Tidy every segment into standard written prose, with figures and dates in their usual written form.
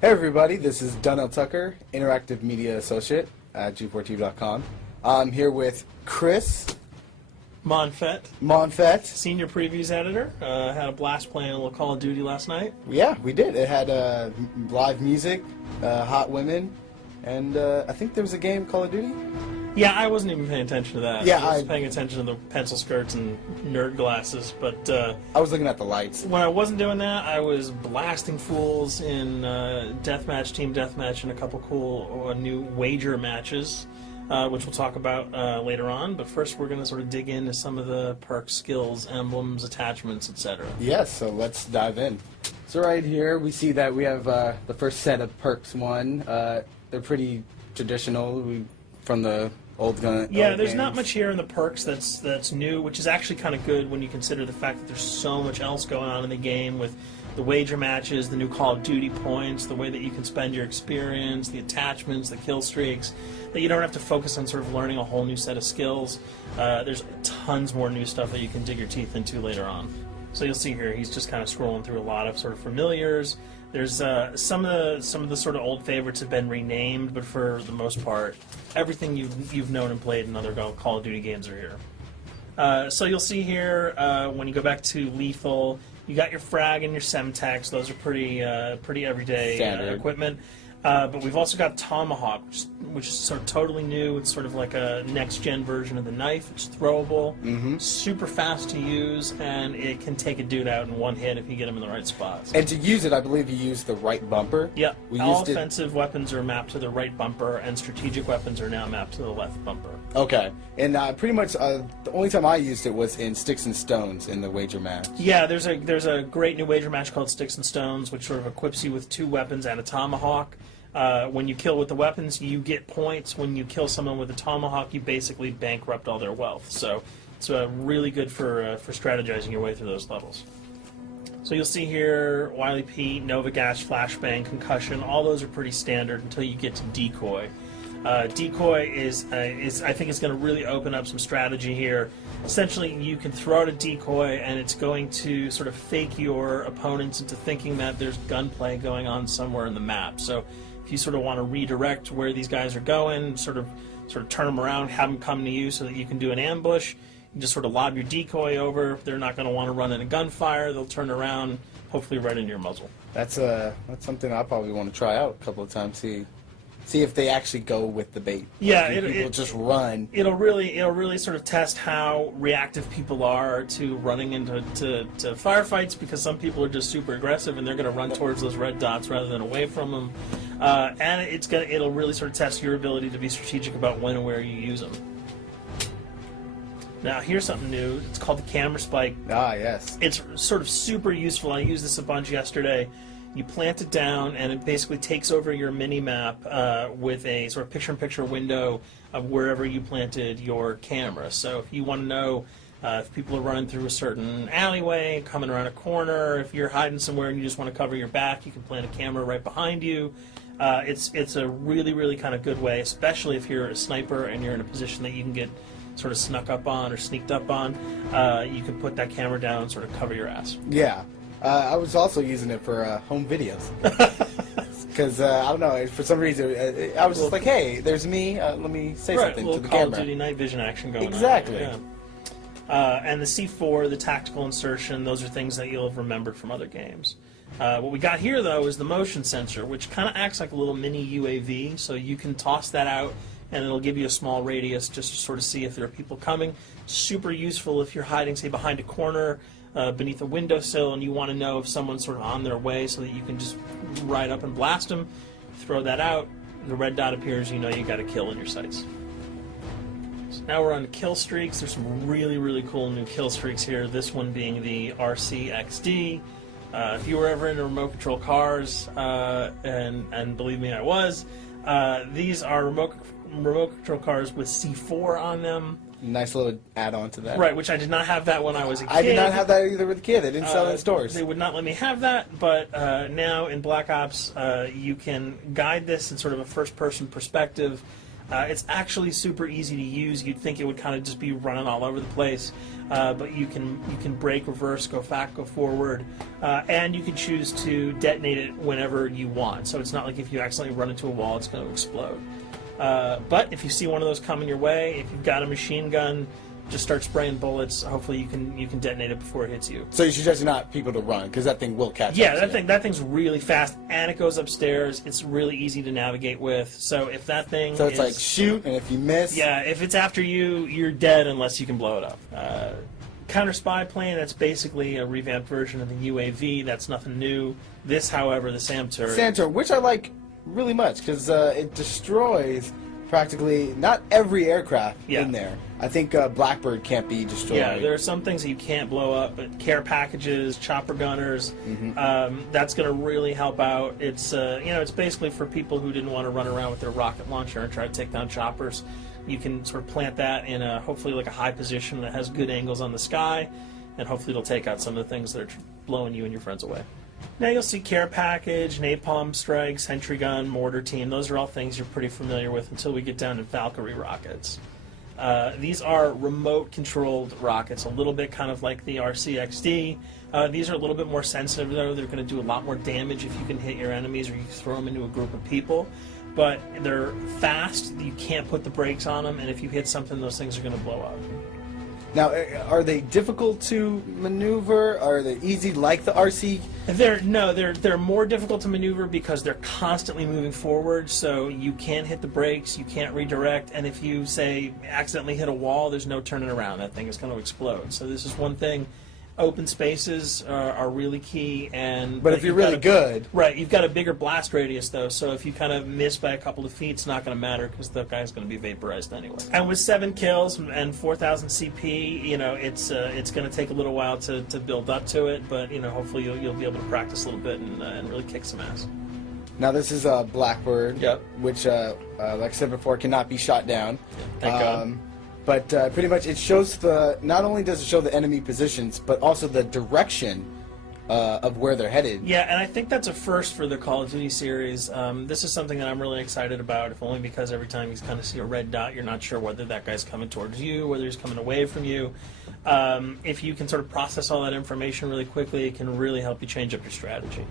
Hey everybody, this is Donnell Tucker, Interactive Media Associate at G4TV.com. I'm here with Chris Monfett, Senior Previews Editor. Had a blast playing a little Call of Duty last night. Yeah, we did. It had live music, hot women, and I think there was a game, Call of Duty? Yeah, I wasn't even paying attention to that. Yeah, I was paying attention to the pencil skirts and nerd glasses, but I was looking at the lights. When I wasn't doing that, I was blasting fools in deathmatch, team deathmatch, and a couple cool new wager matches, which we'll talk about later on. But first, we're going to sort of dig into some of the perks, skills, emblems, attachments, etc. Yes, so let's dive in. So right here, we see that we have the first set of perks one. They're pretty traditional. From the old gun. Yeah, there's not much here in the perks that's new, which is actually kind of good when you consider the fact that there's so much else going on in the game with the wager matches, the new Call of Duty points, the way that you can spend your experience, the attachments, the kill streaks, that you don't have to focus on sort of learning a whole new set of skills. There's tons more new stuff that you can dig your teeth into later on. So you'll see here, he's just kind of scrolling through a lot of sort of familiars. There's some of the sort of old favorites have been renamed, but for the most part, everything you've known and played in other Call of Duty games are here. So you'll see here when you go back to lethal, you got your frag and your semtex. Those are pretty everyday equipment. But we've also got Tomahawk, which is sort of totally new. It's sort of like a next-gen version of the knife. It's throwable, super fast to use, and it can take a dude out in one hit if you get him in the right spots. And to use it, I believe you use the right bumper. Yep. All offensive weapons are mapped to the right bumper, and strategic weapons are now mapped to the left bumper. Okay. And pretty much the only time I used it was in Sticks and Stones in the wager match. Yeah, there's a great new wager match called Sticks and Stones, which sort of equips you with 2 weapons and a tomahawk. When you kill with the weapons, you get points. When you kill someone with a tomahawk, you basically bankrupt all their wealth. So it's really good for strategizing your way through those levels. So you'll see here, Wily Pete, Nova Gas, Flashbang, Concussion. All those are pretty standard until you get to Decoy. Decoy is I think it's going to really open up some strategy here. Essentially, you can throw out a decoy, and it's going to sort of fake your opponents into thinking that there's gunplay going on somewhere in the map. So if you sort of want to redirect where these guys are going, sort of turn them around, have them come to you so that you can do an ambush, you just sort of lob your decoy over. They're not going to want to run in a gunfire. They'll turn around, hopefully right into your muzzle. That's something I probably want to try out a couple of times. See if they actually go with the bait. Yeah, people just run. It'll really sort of test how reactive people are to running into firefights, because some people are just super aggressive and they're going to run towards those red dots rather than away from them. And it'll really sort of test your ability to be strategic about when and where you use them. Now here's something new. It's called the camera spike. Ah, yes. It's sort of super useful. I used this a bunch yesterday. You plant it down, and it basically takes over your mini-map with a sort of picture-in-picture window of wherever you planted your camera. So if you want to know if people are running through a certain alleyway, coming around a corner, if you're hiding somewhere and you just want to cover your back, you can plant a camera right behind you. It's a really kind of good way, especially if you're a sniper and you're in a position that you can get sort of snuck up on or sneaked up on. You can put that camera down and sort of cover your ass. Yeah. I was also using it for home videos. Because, I don't know, for some reason, I was just like, hey, there's me, let me say something to the camera. Call of Duty night vision action going on. Exactly. Yeah. And the C4, the tactical insertion, those are things that you'll have remembered from other games. What we got here, though, is the motion sensor, which kind of acts like a little mini UAV, so you can toss that out, and it'll give you a small radius just to sort of see if there are people coming. Super useful if you're hiding, say, behind a corner, beneath a windowsill, and you want to know if someone's sort of on their way so that you can just ride up and blast them. Throw that out, the red dot appears, you know you got a kill in your sights. So now we're on kill streaks. There's some really cool new kill streaks here, this one being the RCXD. If you were ever into remote control cars, and believe me, I was, these are remote control cars with C4 on them. Nice little add-on to that. Right, which I did not have that when I was a kid. I did not have that either with a kid. They didn't sell it in stores. They would not let me have that, but now in Black Ops, you can guide this in sort of a first-person perspective. It's actually super easy to use. You'd think it would kind of just be running all over the place, but you can brake, reverse, go back, go forward, and you can choose to detonate it whenever you want. So it's not like if you accidentally run into a wall, it's going to explode. But if you see one of those coming your way, if you've got a machine gun, just start spraying bullets. Hopefully you can detonate it before it hits you. So you suggest not people to run, because that thing will catch Yeah, up. that thing's really fast, and it goes upstairs. It's really easy to navigate with. So if that thing So it's like shoot, and if you miss... Yeah, if it's after you, you're dead unless you can blow it up. Counter spy plane, that's basically a revamped version of the UAV. That's nothing new. This, however, the SAM turret... SAM turret, which I like really much, because it destroys practically not every aircraft in there. I think Blackbird can't be destroyed. Yeah, there are some things that you can't blow up, but care packages, chopper gunners, that's going to really help out. It's it's basically for people who didn't want to run around with their rocket launcher and try to take down choppers. You can sort of plant that in a hopefully like a high position that has good angles on the sky, and hopefully it'll take out some of the things that are blowing you and your friends away. Now you'll see care package, napalm strike, sentry gun, mortar team. Those are all things you're pretty familiar with until we get down to Valkyrie rockets. These are remote-controlled rockets, a little bit kind of like the RCXD. These are a little bit more sensitive, though. They're going to do a lot more damage if you can hit your enemies or you throw them into a group of people. But they're fast. You can't put the brakes on them, and if you hit something, those things are going to blow up. Now, are they difficult to maneuver? Are they easy like the RC? They're more difficult to maneuver because they're constantly moving forward, so you can't hit the brakes, you can't redirect, and if you, say, accidentally hit a wall, there's no turning around. That thing is going to explode. So this is one thing. Open spaces are really key, but if you're really good, right? You've got a bigger blast radius though, so if you kind of miss by a couple of feet, it's not going to matter because the guy's going to be vaporized anyway. And with 7 kills and 4,000 CP, it's going to take a little while to build up to it, but hopefully you'll be able to practice a little bit and really kick some ass. Now this is a Blackbird, which, like I said before, cannot be shot down. Thank God. But pretty much it shows not only does it show the enemy positions, but also the direction of where they're headed. Yeah, and I think that's a first for the Call of Duty series. This is something that I'm really excited about, if only because every time you kind of see a red dot, you're not sure whether that guy's coming towards you, whether he's coming away from you. If you can sort of process all that information really quickly, it can really help you change up your strategy.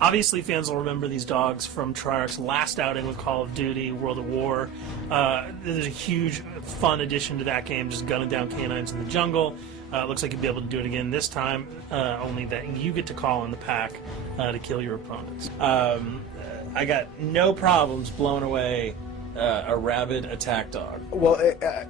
Obviously, fans will remember these dogs from Treyarch's last outing with Call of Duty, World at War. There's a huge, fun addition to that game, just gunning down canines in the jungle. Looks like you'll be able to do it again this time, only that you get to call in the pack to kill your opponents. I got no problems blowing away a rabid attack dog. Well,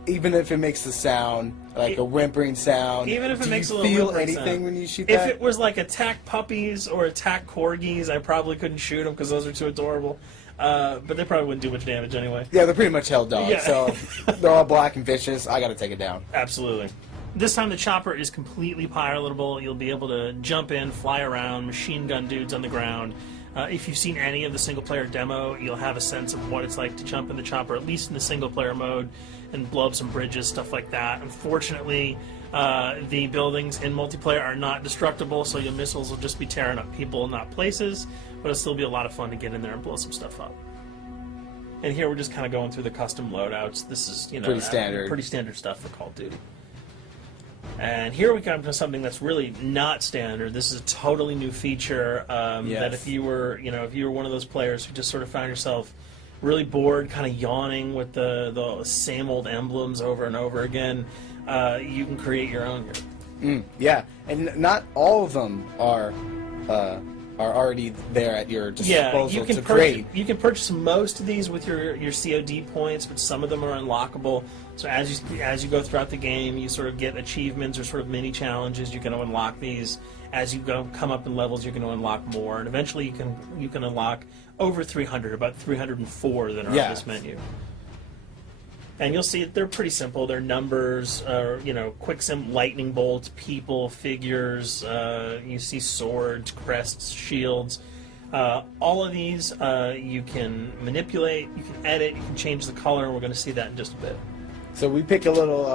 even if it makes the sound, like a whimpering sound, even if it makes a little little feel anything sound. when you shoot that? If it was like attack puppies or attack corgis, I probably couldn't shoot them because those are too adorable. But they probably wouldn't do much damage anyway. Yeah, they're pretty much hell dogs, Yeah. so they're all black and vicious. I gotta take it down. Absolutely. This time the chopper is completely pilotable. You'll be able to jump in, fly around, machine gun dudes on the ground. If you've seen any of the single-player demo, you'll have a sense of what it's like to jump in the chopper, at least in the single-player mode, and blow up some bridges, stuff like that. Unfortunately, the buildings in multiplayer are not destructible, so your missiles will just be tearing up people, not places, but it'll still be a lot of fun to get in there and blow some stuff up. And here we're just kind of going through the custom loadouts. This is, pretty standard. Pretty standard stuff for Call of Duty. And here we come to something that's really not standard. This is a totally new feature that if you were one of those players who just sort of found yourself really bored, kind of yawning with the same old emblems over and over again, you can create your own here. Yeah, and not all of them are already there at your disposal to create. You can purchase most of these with your COD points, but some of them are unlockable. So as you go throughout the game, you sort of get achievements or sort of mini challenges. You're going to unlock these. As you come up in levels, you're going to unlock more, and eventually you can unlock over 300, about 304 that are on this menu. And you'll see they're pretty simple. They're numbers, quick lightning bolts, people, figures. You see swords, crests, shields. All of these you can manipulate, you can edit, you can change the color. We're going to see that in just a bit. So we pick a little,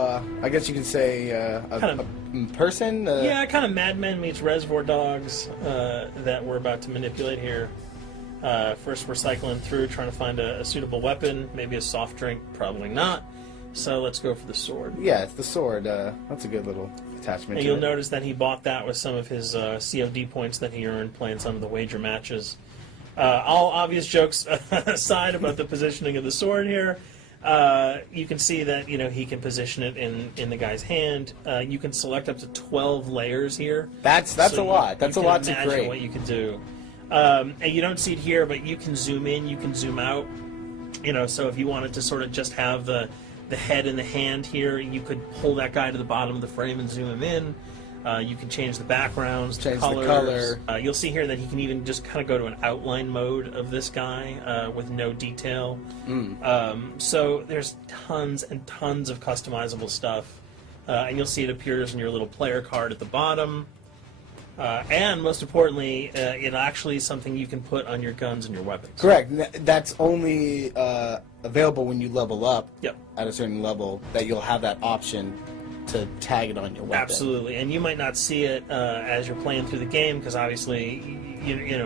I guess you can say, a person? Yeah, kind of Mad Men meets Reservoir Dogs that we're about to manipulate here. First, we're cycling through, trying to find a suitable weapon. Maybe a soft drink, probably not. So let's go for the sword. Yeah, it's the sword. That's a good little attachment. And you'll notice that he bought that with some of his COD points that he earned playing some of the wager matches. All obvious jokes aside about the positioning of the sword here, you can see that he can position it in the guy's hand. You can select up to 12 layers here. That's a lot. That's a lot to imagine create. what you can do. And you don't see it here, but you can zoom in, you can zoom out. So if you wanted to sort of just have the head and the hand here, you could pull that guy to the bottom of the frame and zoom him in. You can change the backgrounds, change colors. the color. You'll see here that he can even just kind of go to an outline mode of this guy with no detail. So there's tons and tons of customizable stuff. And you'll see it appears in your little player card at the bottom. And most importantly, it actually is something you can put on your guns and your weapons. Correct. That's only available when you level up Yep. at a certain level, that you'll have that option to tag it on your weapon. Absolutely, and you might not see it as you're playing through the game, because obviously,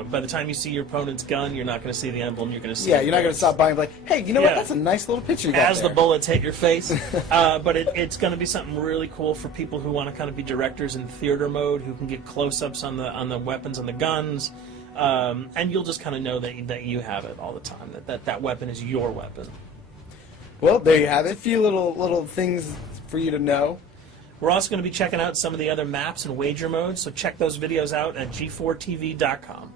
by the time you see your opponent's gun, you're not going to see the emblem. You're going to see. Yeah, you're not going to stop by and be like, hey, you know what? That's a nice little picture you got as there. the bullets hit your face. But it's going to be something really cool for people who want to kind of be directors in theater mode, who can get close-ups on the weapons and the guns, and you'll just kind of know that you have it all the time. That weapon is your weapon. Well, there you have it. A few little things for you to know. We're also going to be checking out some of the other maps and wager modes, so check those videos out at g4tv.com.